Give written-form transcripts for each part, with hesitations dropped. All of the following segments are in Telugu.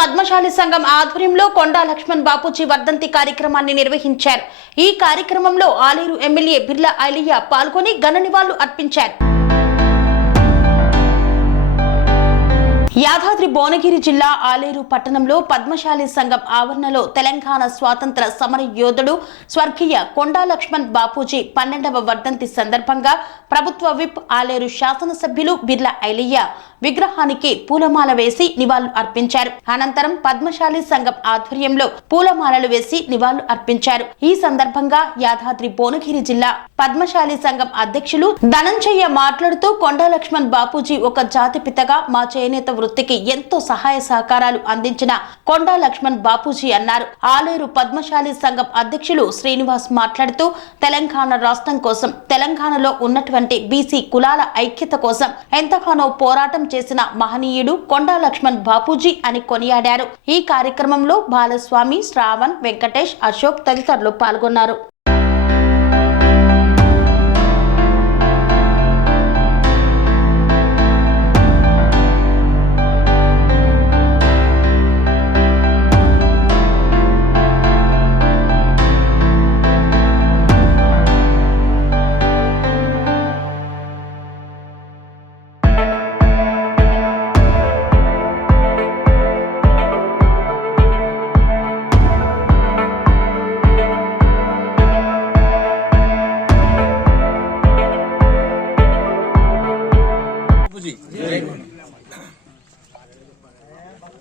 పద్మశాలి సంఘం ఆధ్వర్యంలో కొండా లక్ష్మణ్ బాపూజీ వర్ధంతి కార్యక్రమాన్ని నిర్వహించారు. ఈ కార్యక్రమంలో ఆలేరు ఎమ్మెల్యే బిర్లా ఐలయ్య పాల్గొని ఘన నివాళులు అర్పించారు. యాదాద్రి భువనగిరి జిల్లా ఆలేరు పట్టణంలో పద్మశాలి సంఘం ఆవరణలో తెలంగాణ స్వాతంత్ర సమర యోధుడు స్వర్గీయ కొండా లక్ష్మణ్ బాపూజీ 12వ వర్ధంతి సందర్భంగా ప్రభుత్వ విప్ ఆలేరు శాసనసభ్యులు బిర్లా ఐలయ్య విగ్రహానికి పూలమాల వేసి నివాళులు అర్పించారు. అనంతరం పద్మశాలి సంఘం ఆధ్వర్యంలో పూలమాలలు వేసి నివాళులు అర్పించారు. ఈ సందర్భంగా యాదాద్రి భువనగిరి జిల్లా పద్మశాలి సంఘం అధ్యక్షులు ధనంజయ్య మాట్లాడుతూ కొండా లక్ష్మణ్ బాపూజీ ఒక జాతిపితగా మా చేనేత వృత్తికి ఎంతో సహాయ సహకారాలు అందించిన కొండా లక్ష్మణ్ బాపూజీ అన్నారు. ఆలేరు పద్మశాలి సంఘం అధ్యక్షులు శ్రీనివాస్ మాట్లాడుతూ తెలంగాణ రాష్ట్రం కోసం, తెలంగాణలో ఉన్నటువంటి బీసీ కులాల ఐక్యత కోసం ఎంతగానో పోరాటం చేసిన మహనీయుడు కొండా లక్ష్మణ్ బాపూజీ అని కొనియాడారు. ఈ కార్యక్రమంలో బాలస్వామి, శ్రావణ్, వెంకటేష్, అశోక్ తదితరులు పాల్గొన్నారు.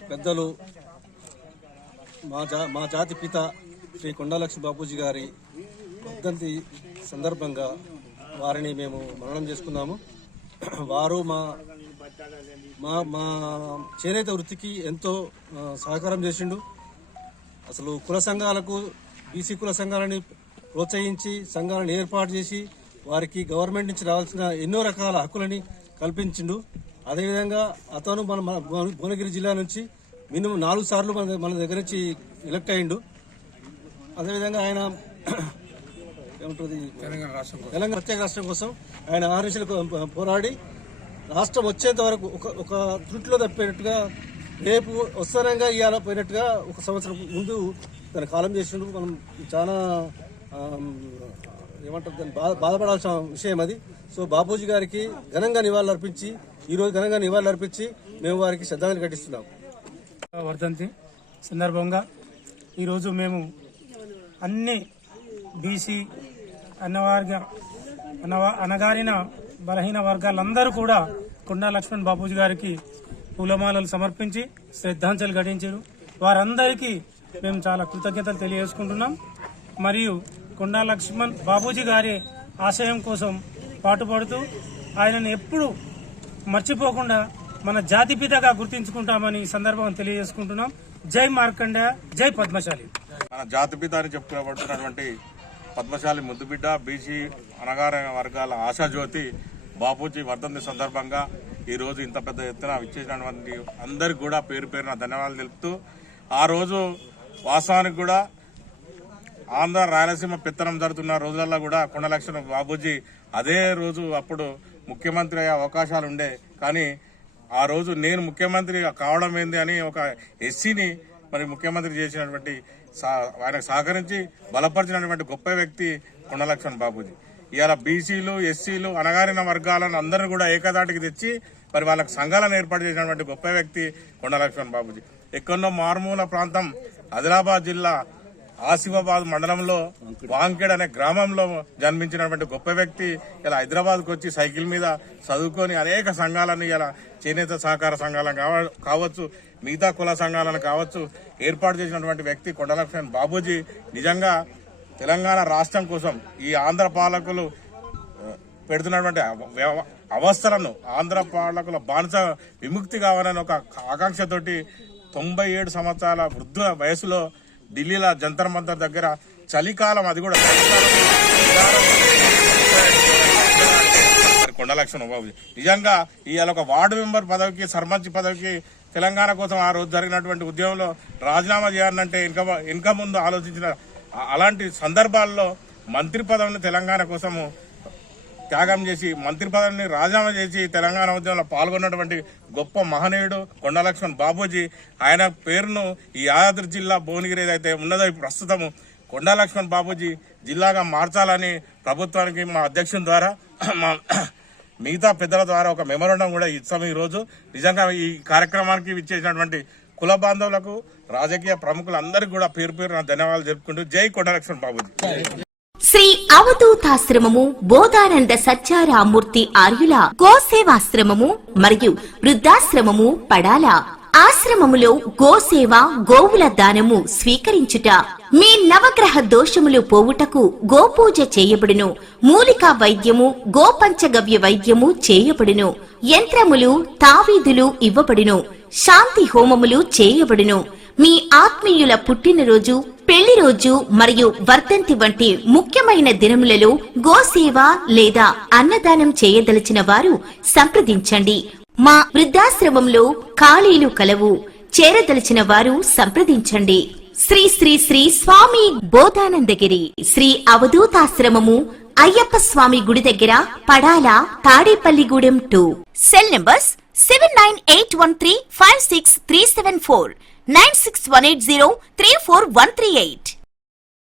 పెద్దలు మా జాతి పిత శ్రీ కొండా లక్ష్మణ్ బాపూజీ గారి వర్ధంతి సందర్భంగా వారిని మేము మననం చేసుకున్నాము. వారు మా మా చేనేత వృత్తికి ఎంతో సహకారం చేసిండు. అసలు కుల సంఘాలకు, బీసీ కుల సంఘాలని ప్రోత్సహించి సంఘాలను ఏర్పాటు చేసి వారికి గవర్నమెంట్ నుంచి రావాల్సిన ఎన్నో రకాల హక్కులని కల్పించిండు. అదేవిధంగా అతను మన భువనగిరి జిల్లా నుంచి మినిమం 4 సార్లు మన దగ్గర నుంచి ఎలక్ట్ అయ్యిండు. అదేవిధంగా ఆయన ఏమంటుంది తెలంగాణ ప్రత్యేక రాష్ట్రం కోసం ఆయన ఆర్ఎస్ఎలకు పోరాడి రాష్ట్రం వచ్చేంత వరకు ఒక త్రుటిలో తప్పినట్టుగా రేపు వస్తానంగా ఇవాళ పోయినట్టుగా 1 సంవత్సరం ముందు తన కాలం చేసిండు. మనం చాలా ఏమంటారు దాన్ని బాధపడాల్సిన విషయం అది. సో బాపూజీ గారికి ఘనంగా నివాళులు అర్పించి ఈరోజు ఘనంగా నివాళులు అర్పించి మేము వారికి శ్రద్ధాంజలి ఘటిస్తున్నాం. వర్ధంతి సందర్భంగా ఈరోజు మేము అన్ని బీసీ అనగారిన బలహీన వర్గాలందరూ కూడా కొండా లక్ష్మణ్ బాపూజీ గారికి పూలమాలలు సమర్పించి శ్రద్ధాంజలి ఘటించారు. వారందరికీ మేము చాలా కృతజ్ఞతలు తెలియజేసుకుంటున్నాం. మరియు కొండా లక్ష్మణ్ బాపూజీ గారి ఆశయం కోసం పాటుపడుతూ ఆయనను ఎప్పుడు మర్చిపోకుండా మన జాతిపితగా గుర్తించుకుంటామని సందర్భం తెలియజేసుకుంటున్నాం. జై మార్కండ, జై పద్మశాలి. మన జాతిపిత అని చెప్పుకోబడుతున్నటువంటి పద్మశాలి ముద్దుబిడ్డ, బీసీ అనగారిన వర్గాల ఆశాజ్యోతి బాపూజీ వర్ధంతి సందర్భంగా ఈరోజు ఇంత పెద్ద ఎత్తున ఇచ్చేసినటువంటి అందరికి కూడా పేరు పేరున ధన్యవాదాలు తెలుపుతూ, ఆ రోజు వాస్తవానికి కూడా ఆంధ్ర రాయలసీమ పెత్తనం జరుగుతున్న రోజులలో కూడా కొండా లక్ష్మణ్ బాపూజీ అదే రోజు అప్పుడు ముఖ్యమంత్రి అయ్యే అవకాశాలు ఉండే. కానీ ఆ రోజు నేను ముఖ్యమంత్రి కావడం ఏంది అని ఒక ఎస్సీని మరి ముఖ్యమంత్రి చేసినటువంటి ఆయనకు సహకరించి బలపరిచినటువంటి గొప్ప వ్యక్తి కొండా లక్ష్మణ్ బాపూజీ. ఇవాళ బీసీలు, ఎస్సీలు, అనగారిన వర్గాలను అందరినీ కూడా ఏకదాటికి తెచ్చి మరి వాళ్ళకి సంఘాలను ఏర్పాటు చేసినటువంటి గొప్ప వ్యక్తి కొండా లక్ష్మణ్ బాపూజీ. ఎక్కడో మారుమూల ప్రాంతం ఆదిలాబాద్ జిల్లా ఆసిఫాబాద్ మండలంలో వాంకేడ్ అనే గ్రామంలో జన్మించినటువంటి గొప్ప వ్యక్తి ఇలా హైదరాబాద్కు వచ్చి సైకిల్ మీద చదువుకొని అనేక సంఘాలను ఇలా చేనేత సహకార సంఘాలను కావచ్చు, మిగతా కుల సంఘాలను కావచ్చు ఏర్పాటు చేసినటువంటి వ్యక్తి కొండా లక్ష్మణ్ బాపూజీ. నిజంగా తెలంగాణ రాష్ట్రం కోసం ఈ ఆంధ్ర పాలకులు పెడుతున్నటువంటి అవస్థలను, ఆంధ్ర పాలకుల బానిస విముక్తి కావాలని ఒక ఆకాంక్షతోటి 97 సంవత్సరాల వృద్ధ వయసులో ఢిల్లీలో జంతర్ మంతర్ దగ్గర చలికాలం, అది కూడా కొండా లక్ష్మణ్ బాపూజీ నిజంగా ఇవాళ ఒక వార్డు మెంబర్ పదవికి, సర్పంచ్ పదవికి తెలంగాణ కోసం ఆ రోజు జరిగినటువంటి ఉద్యమంలో రాజీనామా చేయాలంటే ఇంకా ముందు ఆలోచించిన అలాంటి సందర్భాల్లో మంత్రి పదవిని తెలంగాణ కోసము త్యాగం చేసి మంత్రి పదవిని రాజీనామా చేసి తెలంగాణ ఉద్యమంలో పాల్గొన్నటువంటి గొప్ప మహనీయుడు కొండా లక్ష్మణ్ బాపూజీ. ఆయన పేరును ఈ యాదాద్రి జిల్లా భువనగిరి ఏదైతే ఉన్నదో ప్రస్తుతం కొండా లక్ష్మణ్ బాపూజీ జిల్లాగా మార్చాలని ప్రభుత్వానికి మా అధ్యక్షుని ద్వారా మా మిగతా పెద్దల ద్వారా ఒక మెమోరాండం కూడా ఇస్తాము. ఈరోజు నిజంగా ఈ కార్యక్రమానికి ఇచ్చేసినటువంటి కుల బాంధవులకు, రాజకీయ ప్రముఖులందరికీ కూడా పేరు పేరు నా ధన్యవాదాలు జరుపుకుంటూ జై కొండా లక్ష్మణ్ బాపూజీ. శ్రీ అవధూతాశ్రమము బోధానంద సత్యారామూర్తి ఆర్యుల గోసేవాశ్రమము మరియు వృద్ధాశ్రమము పడాల. ఆశ్రమములో గోసేవ, గోవుల దానము స్వీకరించుట, మీ నవగ్రహ దోషములు పోవుటకు గోపూజ చేయబడును. మూలికా వైద్యము, గోపంచగవ్య వైద్యము చేయబడును. యంత్రములు, తావీదులు ఇవ్వబడును. శాంతి హోమములు చేయబడును. మీ ఆత్మీయుల పుట్టినరోజు, పెళ్లి రోజు మరియు వర్ధంతి వంటి ముఖ్యమైన దినములలో గోసేవ లేదా అన్నదానం చేయదలిచిన వారు సంప్రదించండి. మా వృద్ధాశ్రమంలో ఖాళీలు కలవు. చేరదలిచిన వారు సంప్రదించండి. శ్రీ శ్రీ శ్రీ స్వామి బోధానందగిరి శ్రీ అవధూతాశ్రమము, అయ్యప్ప స్వామి గుడి దగ్గర, పడాల, తాడేపల్లిగూడెం 2. Cell numbers 7981356374, 96180341138.